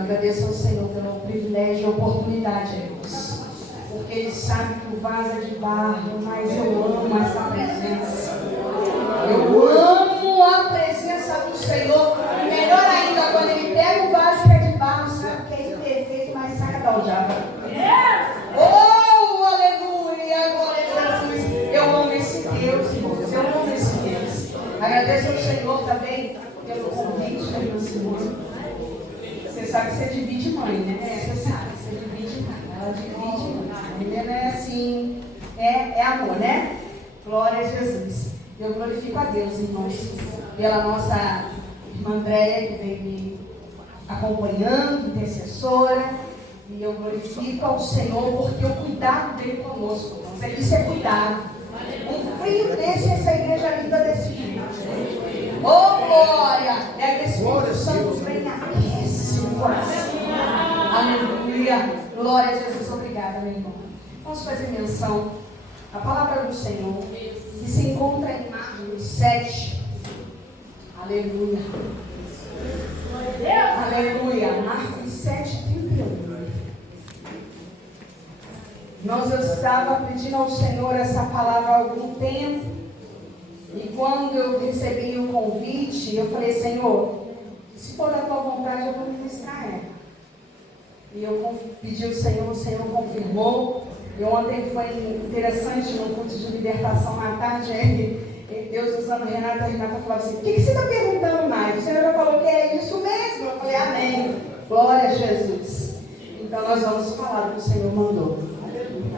Agradeço ao Senhor pelo privilégio e oportunidade, irmãos, porque Ele sabe que o vaso é de barro, mas eu amo essa presença. Eu amo a presença do Senhor. E melhor ainda, quando Ele pega o vaso que é de barro, sabe que é imperfeito, mas saca da aljava. Oh, aleluia, glória a Jesus. Eu amo esse Deus, irmãos, eu amo esse Deus. Agradeço ao Senhor também pelo convite da minha Senhora. Você sabe que você divide mãe, né? Você sabe, você divide mãe. Ela divide mãe. A menina é assim, é amor, né? Glória a Jesus. Eu glorifico a Deus, irmãos, pela nossa irmã Andréia, que vem me acompanhando, intercessora. E eu glorifico ao Senhor porque o cuidado dele conosco, irmãos. Isso é cuidado. Um frio desse, essa igreja linda desse jeito. Oh, glória! É que esse Espírito Santo vem aquece o coração. Aleluia! Glória a Jesus. Obrigada, meu irmão. Vamos fazer menção à palavra do Senhor, que se encontra em Marcos 7. Aleluia! Aleluia! Marcos 7, 31. Irmãos, eu estava pedindo ao Senhor essa palavra há algum tempo. E quando eu recebi o convite, eu falei, Senhor, se for da tua vontade, eu vou ministrar ela. E eu pedi ao Senhor, o Senhor confirmou. E ontem foi interessante no culto de libertação à tarde. Deus usando Renata falava assim, o que você está perguntando mais? O Senhor já falou que é isso mesmo. Eu falei, amém. Glória a Jesus. Então nós vamos falar do que o Senhor mandou.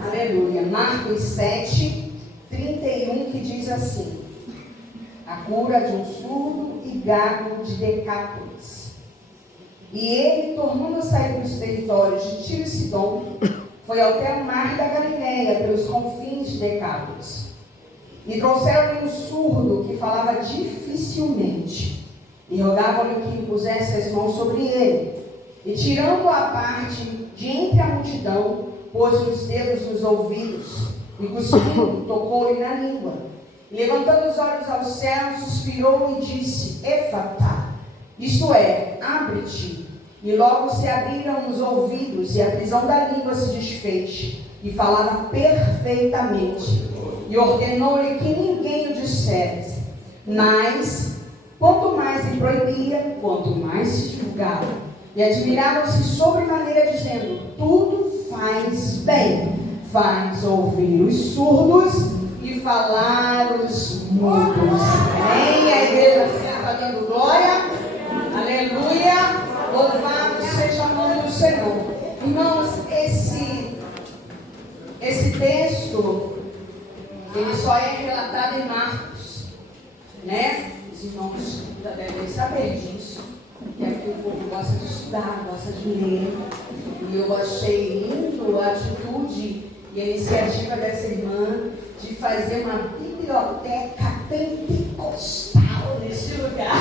Aleluia. Marcos 7, 31, que diz assim. A cura de um surdo e gago de Decápolis. E ele, tornando a sair dos territórios de Tiro e Sidom, foi até o mar da Galileia, pelos confins de Decápolis. E trouxeram-lhe um surdo que falava dificilmente, e rogavam-lhe que impusesse as mãos sobre ele. E tirando-o à parte de entre a multidão, pôs-lhe os dedos nos ouvidos, e cuspindo, tocou-lhe na língua. Levantando os olhos ao céu, suspirou e disse, Efatá, isto é, abre-te. E logo se abriram os ouvidos, e a prisão da língua se desfez, e falava perfeitamente. E ordenou-lhe que ninguém o dissesse. Mas, quanto mais lhe proibia, quanto mais se divulgava. E admiravam-se sobremaneira, dizendo, tudo faz bem, faz ouvir os surdos, e falar os mudos. Amém? A igreja está dando glória. Aleluia. Louvado seja o nome do Senhor. Irmãos, esse texto, ele só é relatado em Marcos, né? Os irmãos já devem saber disso. Que aqui o povo gosta de estudar, gosta de ler. E eu achei lindo a atitude e a iniciativa dessa irmã de fazer uma biblioteca pentecostal nesse lugar.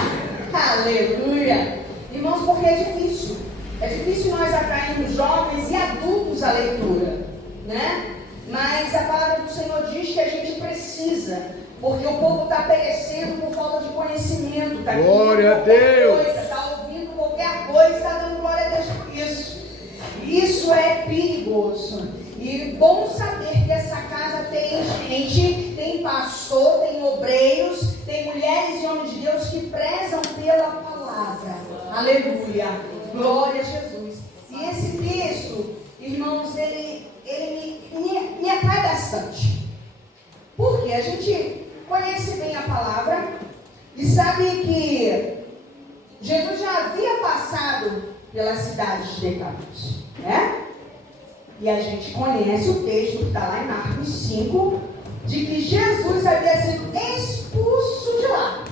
Aleluia! Irmãos, porque é difícil. É difícil nós atrairmos jovens e adultos à leitura, né? Mas a palavra do Senhor diz que a gente precisa, porque o povo está perecendo por falta de conhecimento. Tá glória a Deus! Está ouvindo qualquer coisa, está dando glória a Deus por isso. Isso é perigoso. E bom saber que essa casa tem gente, tem pastor, tem obreiros, tem mulheres e homens de Deus que prezam pela palavra. Aleluia. Glória a Jesus. E esse texto, irmãos, ele me atrai bastante. Porque a gente conhece bem a palavra e sabe que Jesus já havia passado pela cidade de Decápolis, né? E a gente conhece o texto que está lá em Marcos 5, de que Jesus havia sido expulso de lá.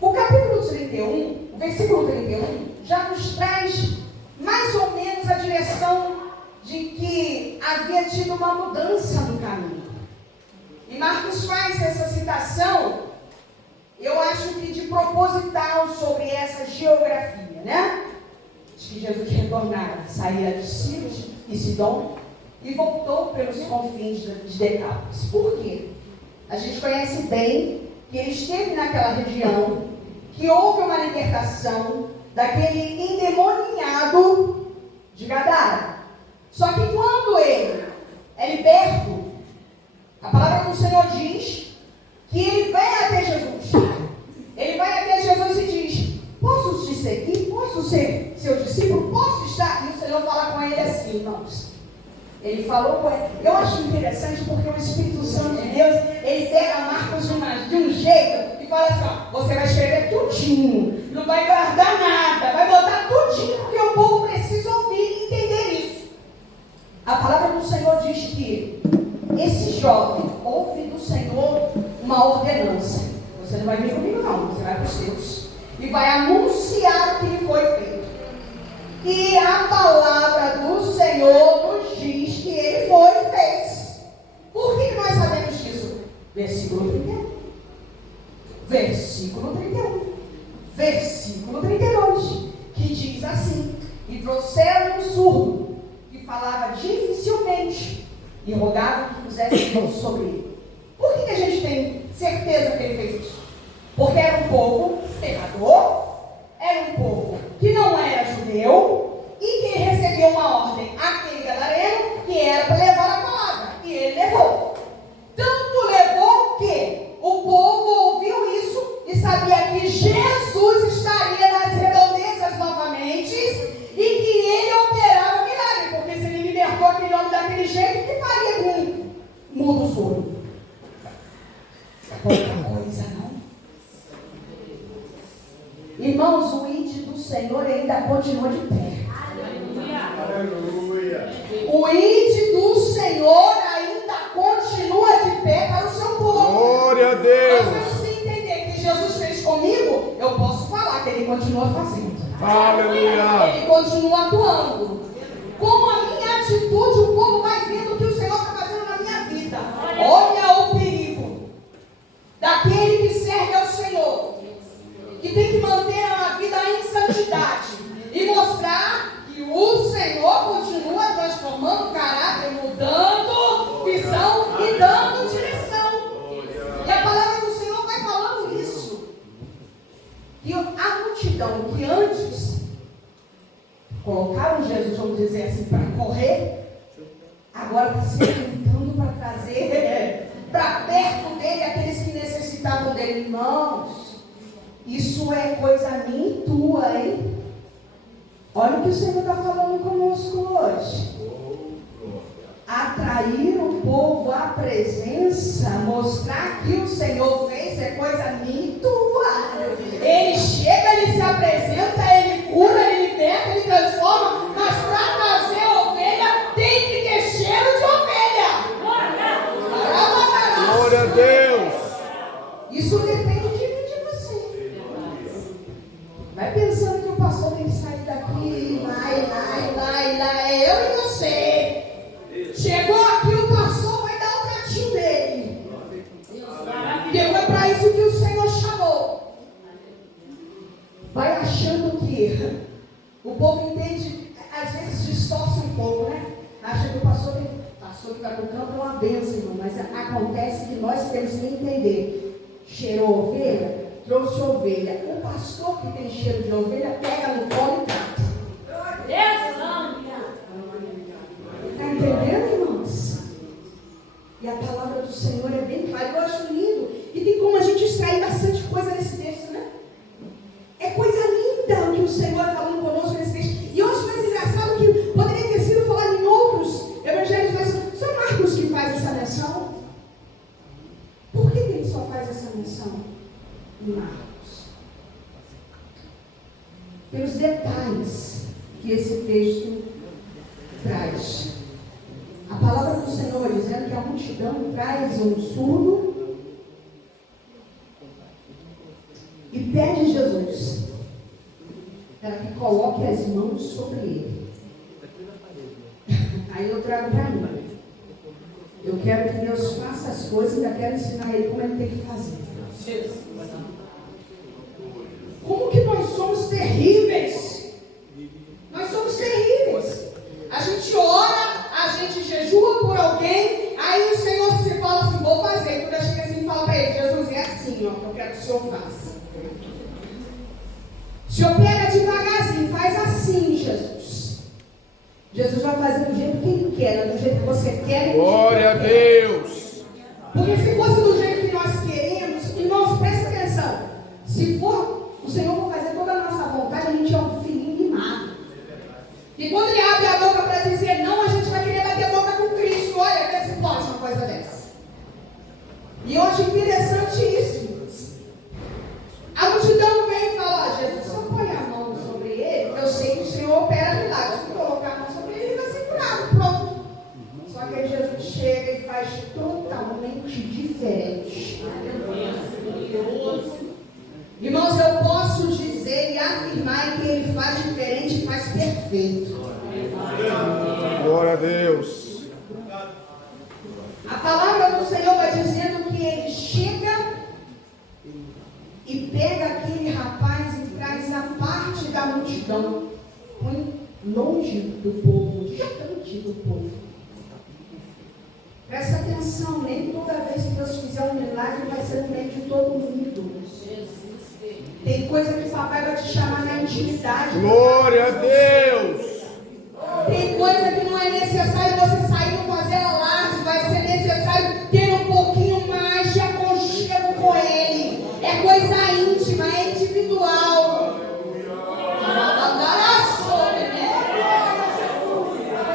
O capítulo 31, o versículo 31, já nos traz mais ou menos a direção de que havia tido uma mudança no caminho. E Marcos faz essa citação, eu acho que de proposital, sobre essa geografia, né? De que Jesus retornara, saía de Ciro e Sidom e voltou pelos confins de Decápolis. Por quê? A gente conhece bem que ele esteve naquela região, que houve uma libertação daquele endemoniado de Gadara. Só que quando ele é liberto, a palavra do Senhor diz que ele vai até Jesus. Ele vai até Jesus e diz: posso te seguir? Posso ser seu discípulo? Posso estar? E o Senhor fala com ele assim, irmãos. Ele falou com ele. Eu acho interessante porque o Espírito Santo de Deus, ele pega Marcos de um jeito e fala assim: ó, você vai escrever tudinho, não vai guardar nada, vai botar tudinho, porque o povo precisa ouvir e entender isso. A palavra do Senhor diz que esse jovem ouve do Senhor uma ordenança. Você não vai vir comigo não, você vai para os seus. E vai anunciar o que lhe foi feito. E a palavra do Senhor nos diz que ele foi e fez. Por que nós sabemos disso? Versículo 31. Versículo 31. Versículo 32. Que diz assim: e trouxeram um surdo, que falava dificilmente, e rogavam que pusessem mãos sobre ele. Por que a gente tem certeza que ele fez isso? Porque era um povo pecador, era um povo que não era judeu, e que recebeu uma ordem, aquele gadareno, que era para levar a palavra, e ele levou. Tanto levou que o povo ouviu isso e sabia que Jesus estaria nas redondezas novamente, e que ele operava o milagre, porque se ele libertou aquele homem daquele jeito, o que faria com um mundo surdo? Pouca coisa, não? Irmãos, o ID do Senhor ainda continua de pé. Aleluia. O ID do Senhor ainda continua de pé para o seu povo. Glória a Deus. Mas se você entender que Jesus fez comigo, eu posso falar que ele continua fazendo. Aleluia. Ele continua atuando. Com a minha atitude, o povo vai vendo o que o Senhor está fazendo na minha vida. Olha o perigo daquele que serve ao Senhor, que tem que manter a vida em santidade e mostrar que o Senhor continua transformando o caráter, mudando visão e dando direção. E a palavra do Senhor vai falando isso. E a multidão que antes colocaram Jesus, vamos dizer assim, para correr, agora está se tentando para trazer para perto dele aqueles que necessitavam dele. Irmãos, isso é coisa minha e tua, hein? Olha o que o Senhor está falando conosco hoje. Atrair o povo à presença, mostrar que o Senhor fez, é coisa minha e tua. Ele chega, ele se apresenta, ele cura, ele liberta, ele transforma, mas para trazer a ovelha tem que ter cheiro de ovelha. Glória a Deus. Isso depende de mim e de você. Vai pensando que o pastor tem que sair daqui, lá. É eu e você. Chegou aqui, o pastor vai dar o pratinho dele. Porque foi para isso que o Senhor chamou. Vai achando que o povo entende, às vezes distorce um pouco, né? Acha que o pastor que está no campo é uma bênção, irmão. Mas acontece que nós temos que entender. Cheirou ovelha, trouxe ovelha. O pastor que tem cheiro de ovelha pega no colo e canta. Está entendendo, irmãos? E a palavra do Senhor é bem clara. Eu acho lindo. E tem como a gente extrair bastante coisa nesse texto, né? É coisa linda o que o Senhor falando conosco nesse texto. E eu acho mais engraçado que poderia ter sido falado em outros evangelhos, mas só Marcos que faz essa menção. Por que ele só faz essa menção em Marcos? Pelos detalhes que esse texto traz. A palavra do Senhor dizendo que a multidão traz um surdo e pede que coloque as mãos sobre ele. Aí eu trago para mim. Eu quero que Deus faça as coisas e ainda quero ensinar ele como ele tem que fazer. Como que nós somos terríveis? Nós somos terríveis. A gente ora, a gente jejua por alguém, aí o Senhor se fala assim, vou fazer. Quando eu chego assim e falo para ele, Jesus, é assim, ó, que eu quero que o Senhor faça. O Senhor pega devagarzinho, faz assim, Jesus. Jesus vai fazer do jeito que Ele quer, do jeito que você quer. Glória a Deus. Porque se fosse do jeito que nós queremos, irmãos, presta atenção. Se for o Senhor for fazer toda a nossa vontade, a gente é um filhinho mimado. E quando Ele abre a boca para dizer não, a gente vai querer bater boca com Cristo. Olha, vê se pode uma coisa dessa. E eu acho interessante isso. A multidão vem e fala, Jesus, só põe a mão sobre ele, eu sei que o Senhor opera milagres. Se colocar a mão sobre ele, ele vai ser curado, pronto. Só que aí Jesus chega e faz totalmente diferente. Irmãos, eu posso dizer e afirmar que ele faz diferente e faz perfeito. Glória a Deus. A palavra do Senhor vai dizendo que ele chega e pega aquele rapaz e traz a parte da multidão, põe longe do povo, distante do povo. Presta atenção, nem toda vez que Deus fizer um milagre vai ser no meio de todo mundo. Tem coisa que o papai vai te chamar na intimidade. Glória a Deus. Tem coisa que não é necessário você sair e fazer alarde, vai ser necessário ter um pouquinho mais de aconchego com ele. É coisa íntima, é individual.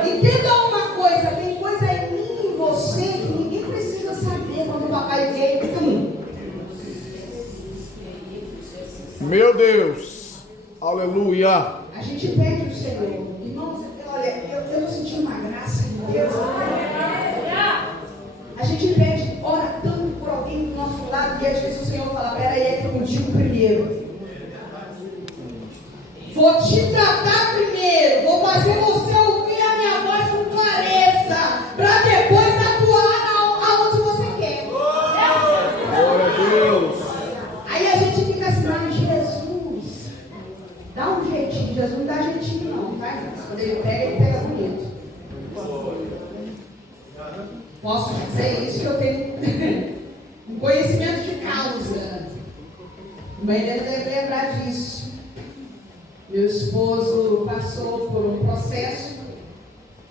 Entenda uma coisa, tem coisa em mim e em você que ninguém precisa saber quando o papai vem. Meu Deus. Aleluia. A gente pede o Senhor. Irmãos, olha, eu estou sentindo uma graça em Deus. A gente pede, ora tanto por alguém do nosso lado, e às vezes o Senhor fala, peraí, é que eu contigo primeiro. Vou te tratar primeiro, vou fazer você ouvir a minha voz com clareza, para depois atuar aonde você quer. Glória a Deus. Aí a gente fica assim, mas Jesus, dá um jeitinho. Jesus não dá jeitinho não, tá? Quando ele pega bonito. Posso dizer isso que eu tenho um conhecimento de causa. Mas ele deve lembrar disso. Meu esposo passou por um processo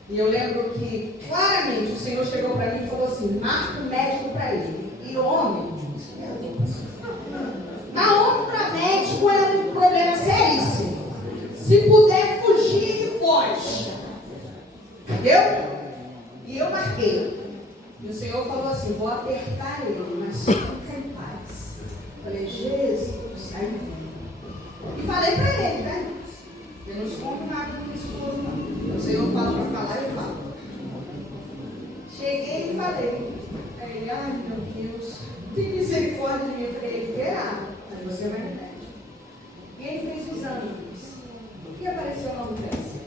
e eu lembro que claramente o Senhor chegou para mim e falou assim, marca um médico para ele. E homem, a homem para médico é um problema seríssimo. Se puder fugir, ele foge. Entendeu? E eu marquei. E o Senhor falou assim, vou apertar ele, mas fica em paz. Falei, Jesus, aí e falei para ele, né? Eu não escondo nada do esposo, não. O Senhor fala para falar, eu falo. Cheguei e falei. Aí ele, ai meu Deus, tem misericórdia de mim. Eu falei, terá. Aí você vai no médico. E ele fez os exames. E apareceu uma mudança.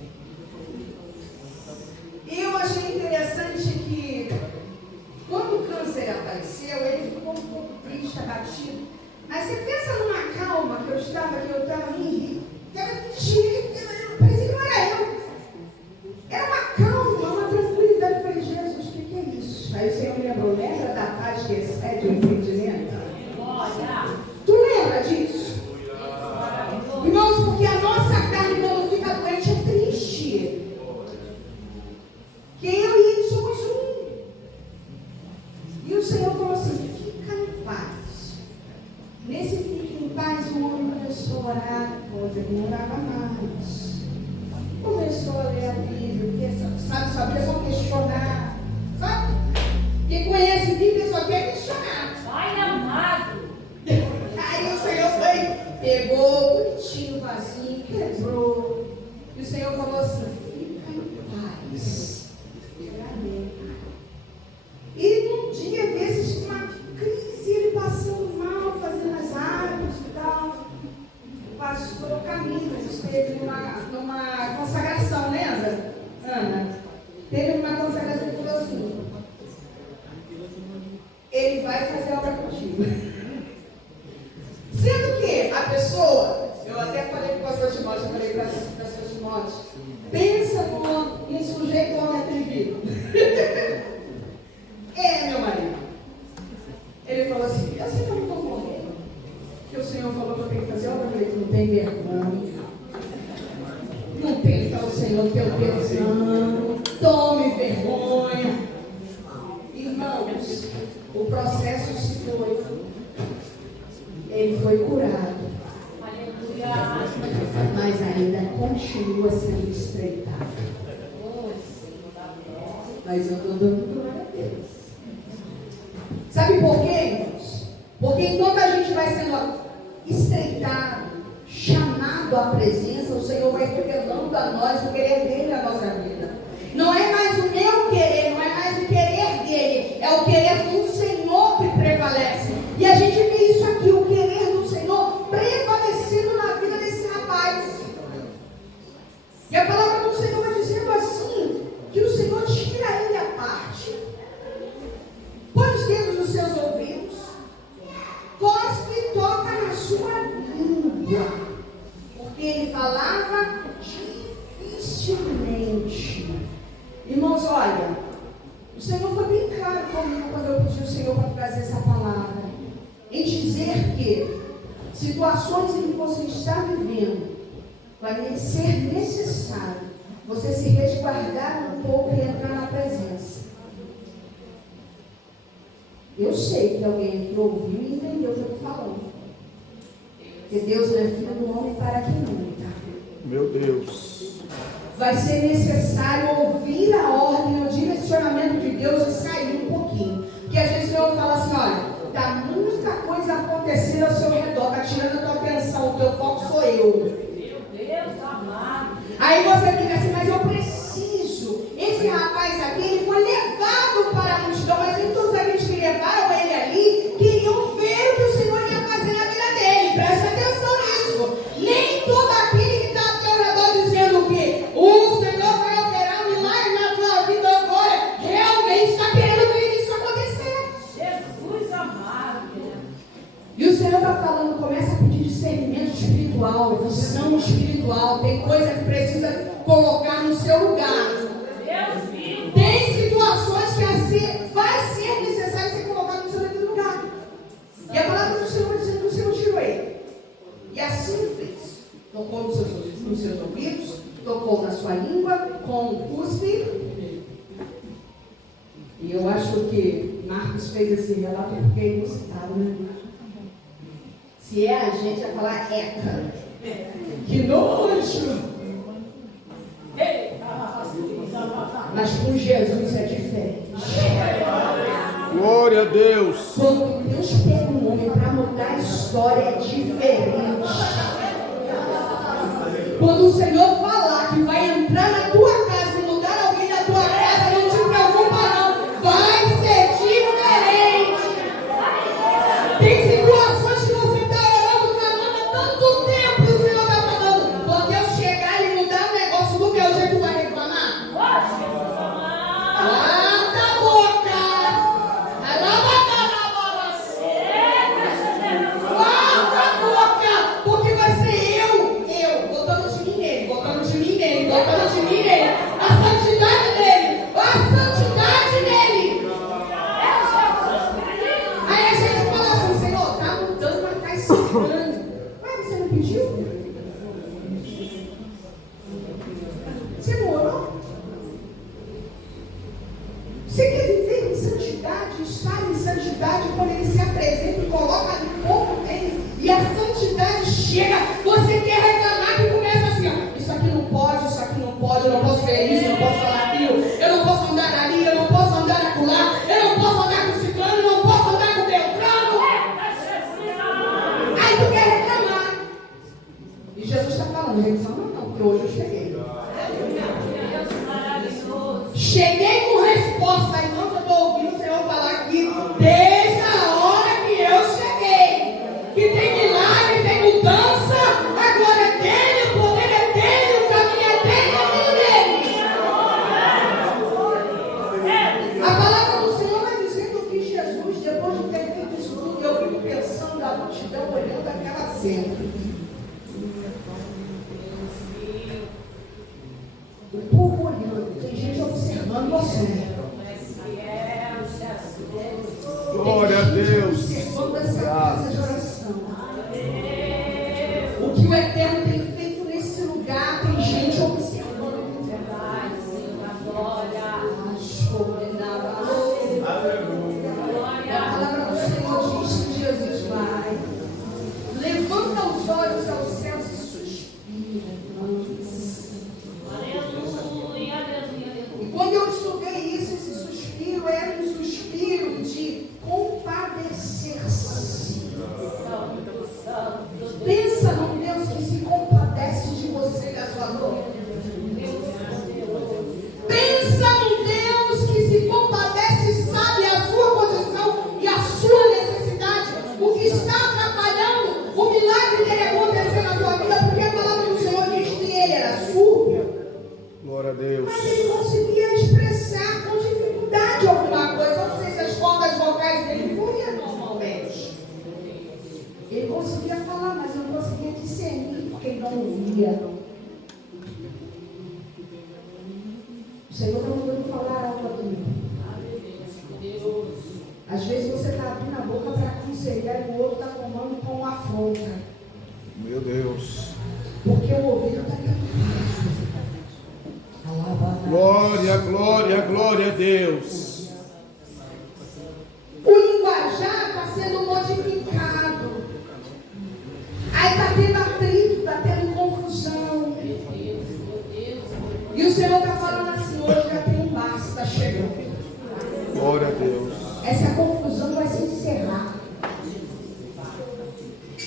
E eu achei interessante que quando o câncer apareceu, ele ficou um pouco triste, abatido. Mas você pensa numa calma que eu estava ali, parecia que não era eu. Era uma calma, uma tranquilidade. Eu falei, Jesus, o que é isso? Aí o Senhor me lembrou, lembra da paz que excede o entendimento? Tu lembra disso? Irmãos, porque a nossa carne, quando fica doente, é triste. Que eu e ele somos um. E o Senhor falou assim, fica em paz. Nesse fica em paz, o homem começou a orar, coisa que não orava mais. Começou a ler a Bíblia, sabia só questionar. Sabe? Quem conhece a Bíblia só quer questionar. Pai amado. Aí o Senhor foi, pegou bonitinho o vasinho, quebrou. E o Senhor falou assim, fica em paz. E num dia desses, uma crise, ele passando mal, fazendo as águas e tal. O pastor Camilo esteve numa ontem. Pensa em sujeito homem atrevido. Meu marido. Ele falou assim, eu sei que eu não vou morrer. Porque o Senhor falou que eu tenho que fazer obra. Eu falei, não tem vergonha. Não tenta o Senhor teu Deus, não. Tome vergonha. Irmãos, o processo se foi. Ele foi curado. Mas ainda continua sendo estreitado. Mas eu estou dando glória a Deus. Sabe por quê, irmãos? Porque enquanto a gente vai sendo estreitado, chamado à presença, o Senhor vai revelando a nós o querer dele na nossa vida. Não é mais o meu querer, não é mais o querer dele, é o querer do Senhor que prevalece. E a gente vê isso aqui, o querer do Senhor prevalecendo na vida desse rapaz. E a palavra do Senhor vai dizendo assim, que o Senhor tira ele à parte, põe os dedos nos seus ouvidos, cospe e toca na sua língua, porque ele falava dificilmente. Irmãos, olha, o Senhor foi bem claro comigo quando eu pedi ao Senhor para trazer essa palavra, em dizer que situações em que você está vivendo, vai ser necessário você se resguardar um pouco e entrar na presença. Eu sei que alguém aqui ouviu e entendeu o que eu estou falando. Porque Deus não é filho do homem para que minta. Meu Deus. Vai ser necessário ouvir a ordem, o direcionamento de Deus e sair um pouquinho. Porque às vezes o Senhor fala assim, olha, está muita coisa acontecendo ao seu redor, está tirando a tua atenção, o teu foco sou eu. Deus amado. Aí você fica assim, mas eu preciso. Esse rapaz aqui, ele foi levado para a multidão, mas nem todos aqueles que levaram ele ali queriam ver o que o Senhor ia fazer na vida dele. Presta atenção nisso. Nem todo aquele que está ao teu redor dizendo que o Senhor vai operar um milagre na tua vida agora, realmente está querendo ver isso acontecer. Jesus amado. E o Senhor está falando, começa a pedir discernimento espiritual, visão espiritual. Tem coisa que precisa colocar no seu lugar. Tem situações que vai ser necessário ser colocado no seu devido lugar. E a palavra do Senhor vai dizendo que o Senhor tirou ele. E assim fez. Tocou nos seus ouvidos, tocou na sua língua, com o cuspe. E eu acho que Marcos fez esse relato porque é inusitado, né? Se é a gente, ia falar eca. Que nojo! Mas com Jesus é diferente. Glória a Deus. Quando Deus pega um homem para mudar a história, é diferente. Quando o Senhor falar que vai entrar na tua casa e mudar alguém da tua casa, não te preocupa não. Vai ser diferente. Tem situações que você está orando, clamando há tanto tempo e o Senhor está falando. Quando eu chegar e mudar o negócio do meu jeito, vai reclamar? Guarda a boca. Guarda a boca. Porque vai ser eu, botando de mim nele, botando de mim nele, botando de mim nele. A santidade dele, a santidade dele. Aí a gente fala assim, Senhor, tá mudando, mas tá escrando. Mas você não pediu? Você não orou? Você quer viver em santidade, estar em santidade quando ele se apresenta e coloca ali o corpo dele e a santidade chega, você quer reclamar que começa assim, ó, isso aqui não pode, eu não posso ver isso, eu não posso falar aquilo, eu não posso andar ali, eu não posso andar acolá, eu não posso andar com ciclano, eu não posso andar com beltrano. Aí tu quer reclamar. E Jesus está falando, reclama não, porque hoje eu cheguei. Cheguei com resposta, e não que eu estou ouvindo o Senhor falar aqui, desde a hora que eu cheguei, que tem milagre, tem mudança, a glória é dele, o poder é dele, o caminho é dele, o caminho é dele. A palavra do Senhor vai dizendo que Jesus, depois de ter feito isso tudo, eu fico pensando a multidão olhando aquela cena. O povo olhando, tem gente observando você. Glória a Deus. Observando essa casa de oração. O que o Eterno tem feito nesse lugar, tem gente observando. A palavra do Senhor diz que Jesus vai. Levanta os olhos aos céus e suspira. E quando eu estudei isso, esse suspiro era um suspiro de compadecer-se. Pensa num Deus que se compadece de você e da sua dor. Pensa num Deus que se compadece e sabe a sua condição e a sua necessidade. O que está atrapalhando o milagre dele acontecer na sua vida, porque a palavra do Senhor diz que ele era surdo. Glória a Deus. Mas ele conseguia expressar com dificuldade alguma coisa, ou seja, as cordas vocais dele fluíam normalmente. Ele conseguia falar, mas não conseguia discernir, porque ele não ouvia. O Senhor está mandando falar algo aqui. Às vezes você está abrindo a boca para aconselhar e o outro está tomando com uma afronta. Meu Deus. Porque o ouvido está tapado. Glória, glória, glória a Deus. O linguajar está sendo modificado. Aí está tendo atrito, está tendo confusão. E o Senhor está falando assim, hoje já tem um basta chegando. Glória a Deus. Essa confusão vai se encerrar.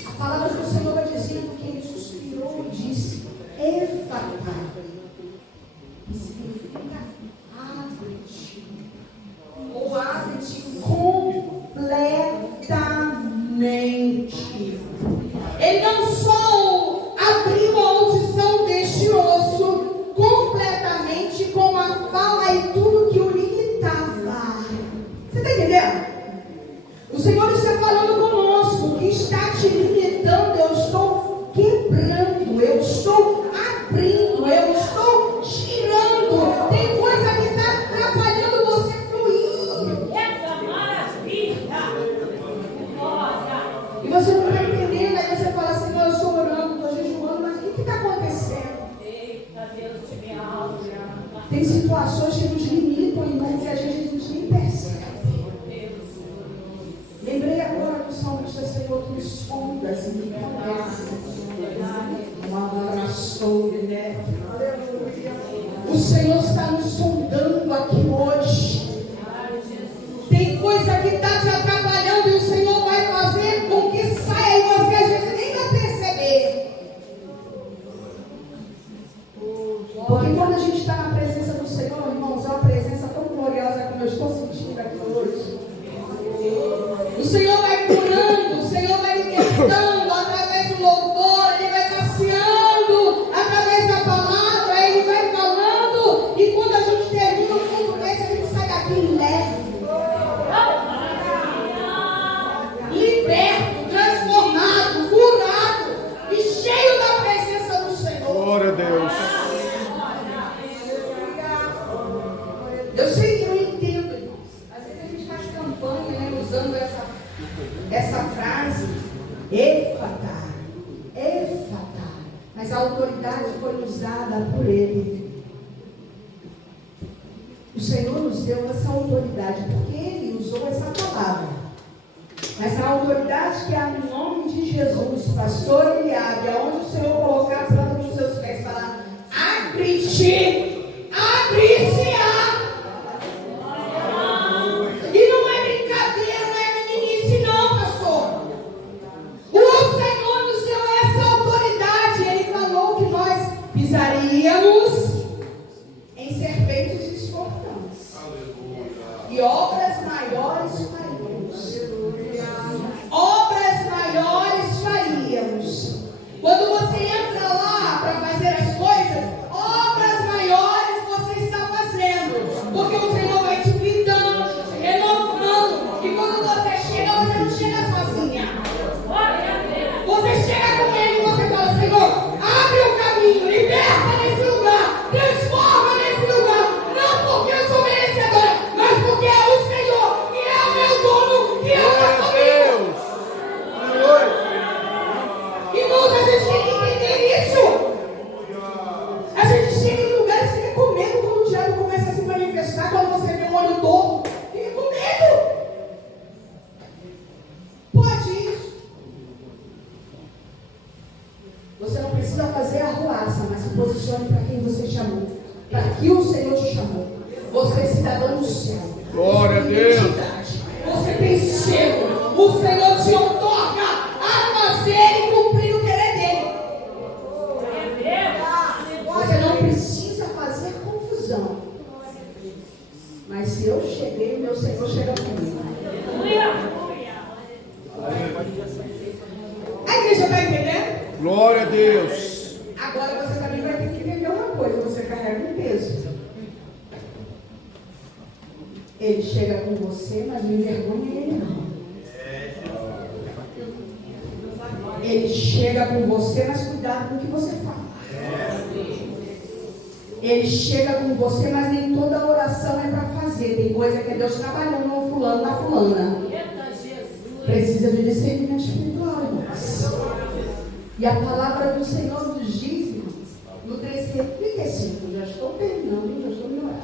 A palavra do Senhor vai dizendo que ele suspirou e disse, Efatá. Significa abre-te. Ou abre-te completamente. Ele não só abriu a audição deste osso completamente, com a fala e tudo que o limitava. Você está entendendo? O Senhor está falando conosco. O que está te limitando, eu estou quebrando, eu estou abrindo, eu estou tirando. Tem coisa que está atrapalhando você fluir. Essa maravilha! Glória! E você não está entendendo. Aí você fala assim, eu estou orando, estou jejuando, mas o que está acontecendo? Eita, Deus te me alma. Tem situações que nos limitam, irmãos, e a gente nem percebe. Lembrei agora do salmista, Senhor, que me sondas e me conhece. O Senhor está nos sondando aqui hoje. Tem coisa que está te atrapalhando e o Senhor vai fazer com que saia e você às vezes nem vai perceber. Porque quando a gente está na presença do Senhor, irmãos, é uma presença tão gloriosa como eu estou sentindo aqui hoje. O Senhor vai curando, o Senhor vai libertando através do louvor, Ele vai passeando através da palavra, Ele vai falando, e quando a gente termina o culto desse, a gente sai daqui leve, liberto, transformado, curado e cheio da presença do Senhor. Glória a Deus. Eu sei que eu entendo, irmãos. Às vezes a gente faz campanha, né, usando essa frase, Efatá, Efatá. Mas a autoridade foi usada por Ele. O Senhor nos deu essa autoridade, porque Ele usou essa palavra. Mas a autoridade que há no nome de Jesus, pastor Eliabe, aonde o Senhor colocar a planta dos seus pés, falar, abre-te, abre-se-á. E não é brincadeira, não é meninice não, pastor. O Senhor nos deu essa autoridade. Ele falou que nós pisaríamos em serpentes e escorpiões. E obras maiores faríamos. Obras maiores faríamos. Quando você entra lá para fazer as coisas, obras maiores você está fazendo. Porque o Senhor vai te blindando, te renovando. E quando você chega, você não chega sozinha. Você chega com Ele e você fala, Senhor, abre o caminho, liberta nesse lugar, transforma posicione para quem você chamou. Para que o Senhor te chamou. Você é cidadão do céu. Glória a Deus. Você tem selo. O Senhor te outorga a fazer e cumprir o querer dele. Você não precisa fazer confusão. Mas se eu cheguei, o meu Senhor chega comigo. A igreja está entendendo? Glória a Deus. Agora você também vai ter que entender uma coisa. Você carrega um peso. Ele chega com você, mas não envergonha ele não. Ele chega com você, mas cuidado com o que você fala. Ele chega com você, mas nem toda oração é para fazer. Tem coisa que é Deus trabalhando no fulano, na fulana. Precisa de discernimento espiritual, irmãos. E a palavra do Senhor nos diz, irmãos, no 13:35, já estou terminando, já estou no horário.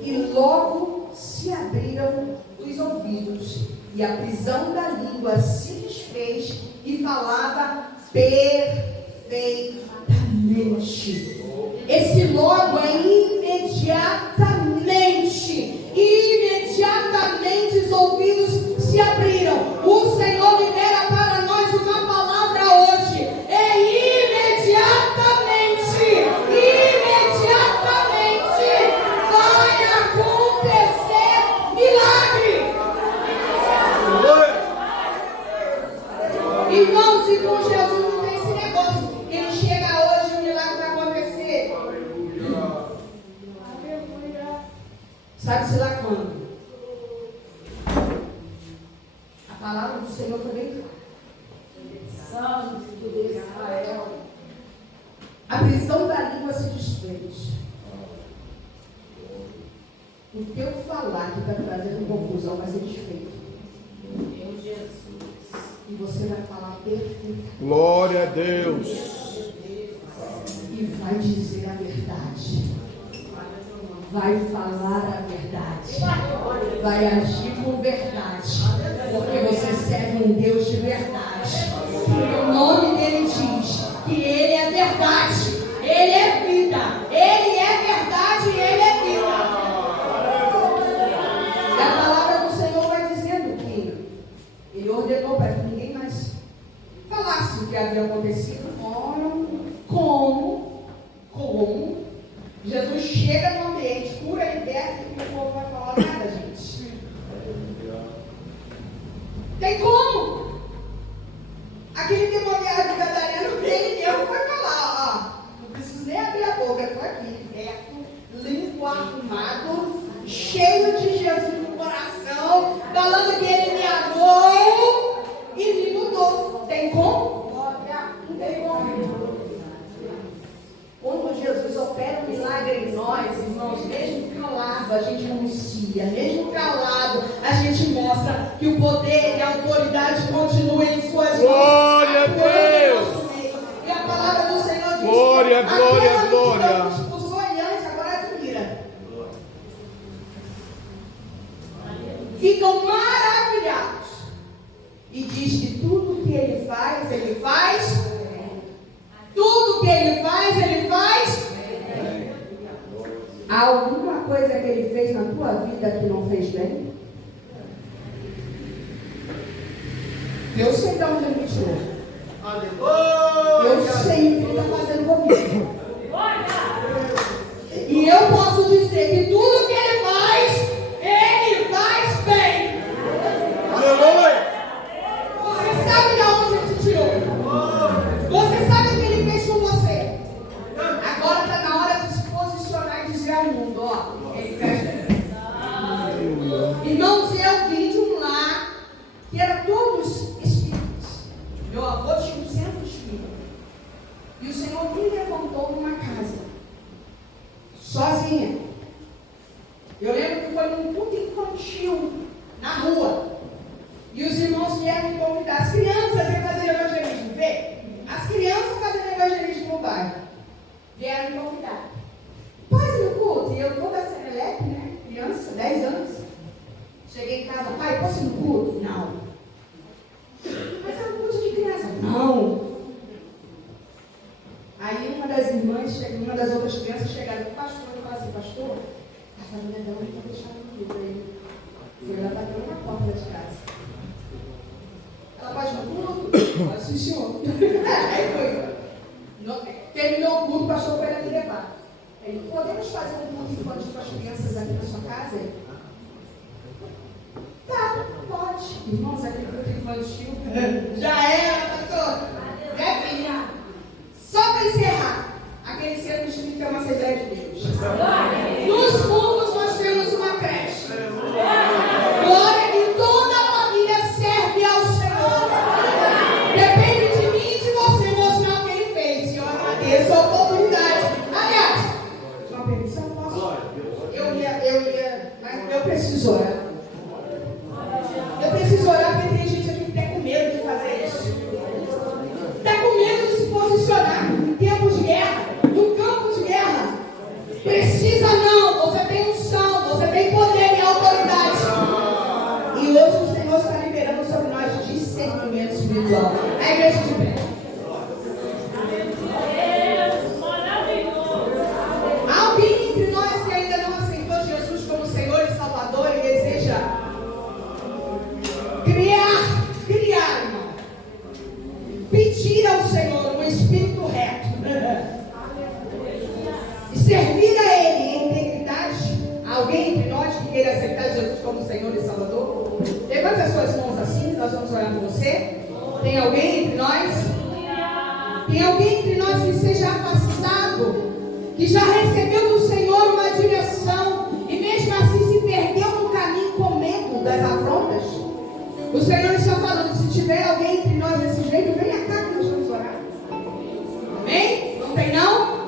E logo se abriram os ouvidos, e a prisão da língua se desfez, e falava perfeitamente. Esse logo é imediatamente. Imediatamente os ouvidos se abriram. O Senhor libera para nós uma palavra hoje. É imediatamente. Imediatamente vai acontecer milagre. Irmãos, e com Jesus não tem esse negócio. Ele chega hoje e o milagre vai acontecer. Sabe-se lá quando? A palavra do Senhor foi bem clara. Santo de Israel. A prisão da língua se desfez. O teu falar que está trazendo confusão vai ser desfeito. Meu Jesus. E você vai falar perfeito. Glória a Deus. E vai dizer a verdade. Vai falar a verdade. Vai agir com verdade. Porque você serve um Deus de verdade. O nome dele diz que ele é verdade. Ele é vida. Ele é verdade e ele é vida. E a palavra do Senhor vai dizendo que ele ordenou para que ninguém mais falasse o que havia acontecido. Ora, como Jesus chega no ambiente, cura, liberta, e o povo vai falar nada, gente. Tem como? Aquele demoniado gadareno, ele mesmo foi falar, ó, não preciso nem abrir a boca, estou aqui, perto, limpo, arrumado, cheio de Jesus no coração, falando que ele me amou e me mudou. Tem como? Não tem como. Quando Jesus opera um milagre em nós, irmãos, mesmo calado, a gente anuncia, mesmo calado, a gente mostra que o poder e a autoridade continuam em suas mãos. Glória a Deus! E a palavra do Senhor diz: glória, glória, glória. Expulsou ele antes, agora admira. Ficam maravilhados. E diz que tudo que ele faz, ele faz. Tudo que ele faz, ele faz. Há alguma coisa que ele fez na tua vida que não fez bem? Eu sei de onde ele me tirou. Eu sei o que ele está fazendo comigo. E eu posso dizer que tudo que ele faz bem. Aleluia. Você sabe de onde ele te tirou. Você sabe o que ele fez com você. Agora está na hora de se posicionar e dizer ao mundo, ó, ele fez. Irmãos, eu vim de um lar que era todos espíritos. Meu avô tinha 200 filhos. E o Senhor me levantou numa casa, sozinha. Eu lembro que foi num culto infantil, na rua. E os irmãos vieram me convidar. As crianças iam fazer evangelismo, vê? As crianças fazendo evangelismo no bairro. Vieram me convidar. Pode ir no culto? E eu toda serelepe, né? Criança, 10 anos. Cheguei em casa, pai, posso ir no culto? Não. Mas é um culto de criança. Não. Aí Aí uma das irmãs, uma das outras crianças chegaram pro pastor e falaram assim, pastor, a família dela não está deixando o livro aí. Foi lá batendo na porta de casa. Ela pode ir no culto? Pode sim, senhor. Aí foi. Terminou o culto, o pastor foi lá me levar. Ele, podemos fazer um culto infantil com as crianças aqui na sua casa? Tá, pode. Irmãos, aquele culto infantil já era, pastor. É, filha. Só para encerrar, aquele centro espírita é uma Assembleia de Deus. Nos fundos nós temos uma creche. Glória, e toda a família serve ao Senhor. Depende de mim e de você mostrar o que ele fez. Eu agradeço a oportunidade. Aliás, uma permissão, posso? Eu preciso orar. Eu preciso orar porque tem gente aqui que está com medo de fazer isso. Está com medo de se posicionar em tempos de guerra, no campo de guerra. Precisa não, você tem unção, você tem poder e autoridade. E hoje o Senhor está liberando sobre nós discernimento espiritual. A igreja de pé. Alguém entre nós que ainda não aceitou Jesus como Senhor e Salvador e deseja criar, irmão. Pedir ao Senhor um espírito reto. E servir a Ele em integridade. Alguém entre nós que queira aceitar Jesus como Senhor e Salvador? Levante as suas mãos assim, nós vamos orar por você. Tem alguém entre nós? Tem alguém entre nós que seja afastado, que já recebeu do Senhor uma direção e mesmo assim se perdeu no caminho com medo das afrontas? O Senhor está falando, se tiver alguém entre nós desse jeito, venha cá que nós vamos orar. Amém? Não tem não?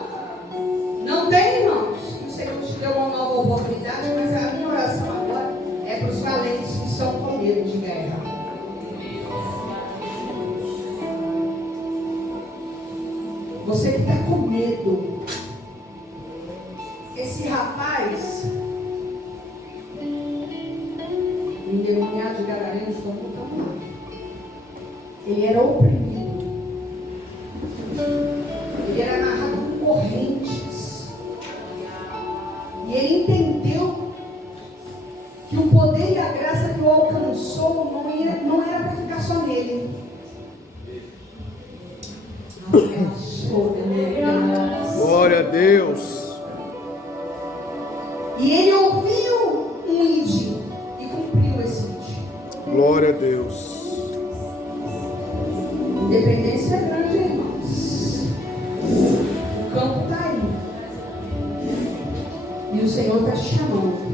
Não tem, irmãos? O Senhor te deu uma nova oportunidade, mas a minha oração agora é para os valentes que estão com medo de guerra. Você que está com medo. Esse rapaz, endemoniado de Gadarenos, como também, ele era oprimido. Ele era amarrado com correntes. E ele entendeu que o poder e a graça que o alcançou não era para ficar só nele. Glória a Deus. E ele ouviu um ide e cumpriu esse ide. Glória a Deus. Independência é grande, irmãos. O campo está aí. E o Senhor está te chamando.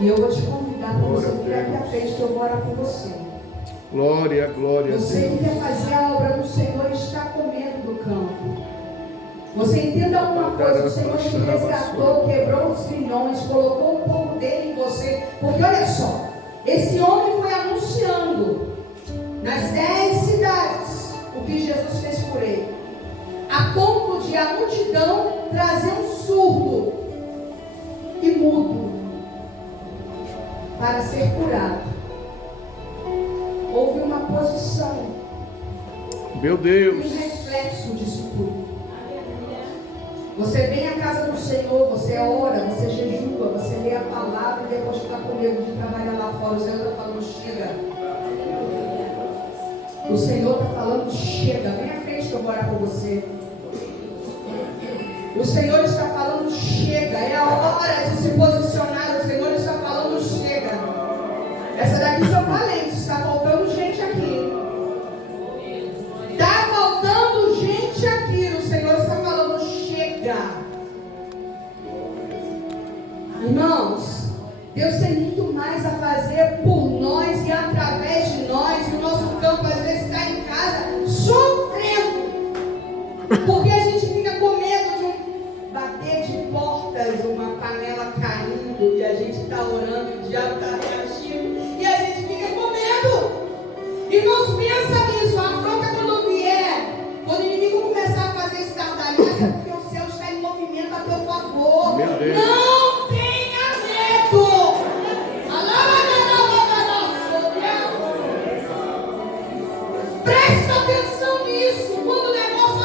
E eu vou te convidar para você vir aqui à frente que eu vou orar por você. Glória, glória a Você Deus. que quer fazer a obra do Senhor e está com medo do campo. Você entenda uma coisa, o Senhor te resgatou, quebrou os grilhões, colocou o povo dele em você. Porque olha só, esse homem foi anunciando nas 10 cidades o que Jesus fez por ele. A ponto de a multidão trazer um surdo e mudo para ser curado. Houve uma posição. Meu Deus. Um reflexo disso tudo. Você vem à casa do Senhor, você ora, você jejua, você lê a palavra e depois fica com medo de trabalhar lá fora. O Senhor está falando, chega. O Senhor está falando, chega. Vem à frente que eu vou orar por você. O Senhor está falando, chega. É a hora de se posicionar. O Senhor está falando, chega. Essa daqui são valentes. Está faltando gente aqui. Está faltando gente aqui. O Senhor está falando, chega. Irmãos, Deus tem muito mais a fazer por nós e através de nós. E o nosso campo às vezes está em casa sofrendo. Porque a gente fica com medo de um bater de portas, uma panela caindo, e a gente está orando e o diabo está reagindo, e a gente fica com medo. Irmãos, pensa nisso. A afronta quando vier, quando o inimigo começar a fazer estardalhaço, é porque o céu está em movimento a teu favor. Meu Deus. Não tenha medo. Presta atenção nisso. Quando o negócio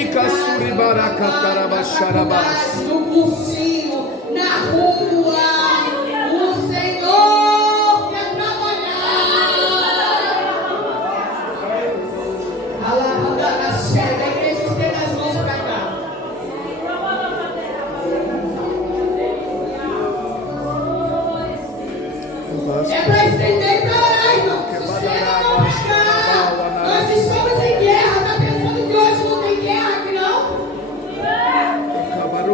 Rica Suribaracatarabacharabás. No cursinho, na rua, o Senhor quer trabalhar. Alabada a igreja estende as mãos para cá. É para estender para orar, irmão. Estenda a mão para cá. Nós estamos em guerra. Está pensando que hoje não tem guerra aqui, não?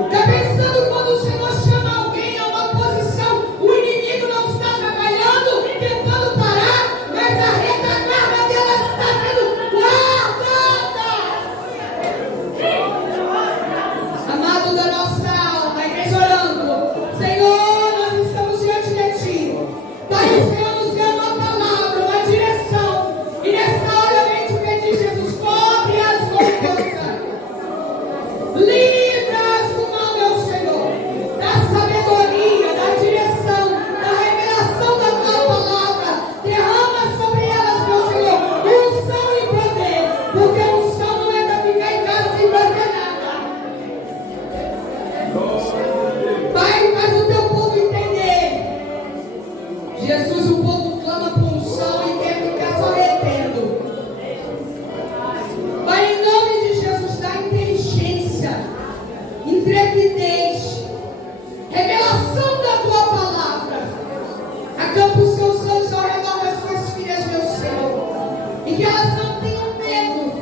Está pensando quando o Senhor chama alguém a uma posição, o inimigo não está trabalhando, tentando parar, mas a retaguarda dela está sendo guardada. Amado da nossa alma, a igreja orando, Senhor, nós estamos diante de Ti. Pai, o Senhor nos deu uma palavra, uma direção, e nessa hora eu venho te pedir, Jesus, cobre as roupas, livra-as do mal, meu Senhor, da sabedoria, da direção, da revelação da Tua palavra, derrama sobre elas, meu Senhor, unção e poder, porque unção não é para ficar em casa sem fazer nada. Pai, faz o Teu povo entender. Jesus, o povo clama por unção e quer ficar só retendo. Pai, em nome de Jesus, dá inteligência, intrepidez, revelação da Tua palavra. Acampa os Seus olhos ao redor das Suas filhas, meu Senhor, e que elas não tenham medo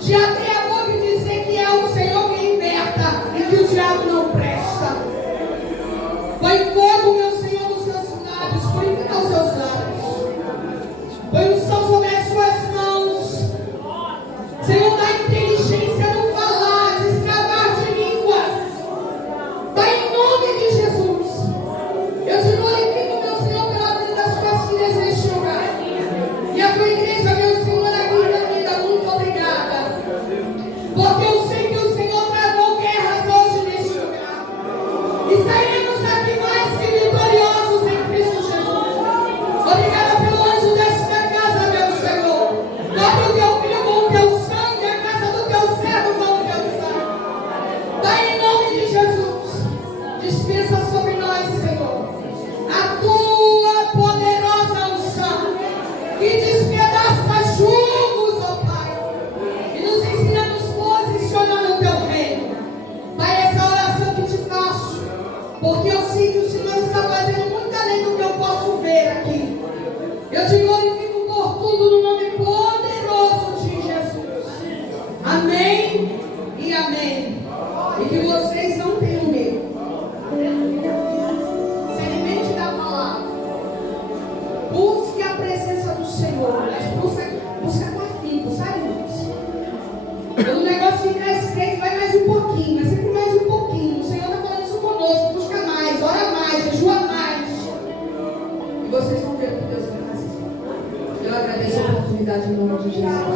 de abrir a boca e dizer que é o Senhor que liberta e que o diabo não presta. Põe fogo, meu Senhor, nos seus lábios, purifica os seus lábios. Põe unção sobre as suas mãos. Senhor, dá inteligência no falar, destravar de línguas. Pai, em nome de Jesus, eu te glorifico, meu Senhor, pela vida das suas filhas neste lugar. E a tua igreja, meu Senhor, aqui da vida, muito obrigada. Porque eu sei que o Senhor travou guerras hoje neste lugar. E sairemos daqui mais que vitoriosos em Cristo Jesus. Obrigada pelo anjo desta casa, meu Senhor. Cobre o teu filho com o teu sangue, a casa do teu servo com o teu sangue. Pai, em nome de Jesus, dispensa sobre nós, Senhor, a tua poderosa unção, que despedaça julgos, ó Pai, e nos ensina a nos posicionar no teu reino. Pai, essa oração que te faço, porque eu sei que o Senhor está fazendo muito além do que eu posso ver aqui. Eu te glorifico por tudo no nome poderoso de Jesus. Amém e amém. E que vocês não tenham medo. Se alimente da palavra. Busque a presença do Senhor. Mas busca com afinco, sabe, irmãos? O negócio fica estreito, vai mais um pouquinho, mas sempre mais um pouquinho. O Senhor está falando isso conosco. Busca mais, ora mais, jejua mais. E vocês vão ver o que Deus vai fazer. Eu agradeço a oportunidade em nome de Jesus.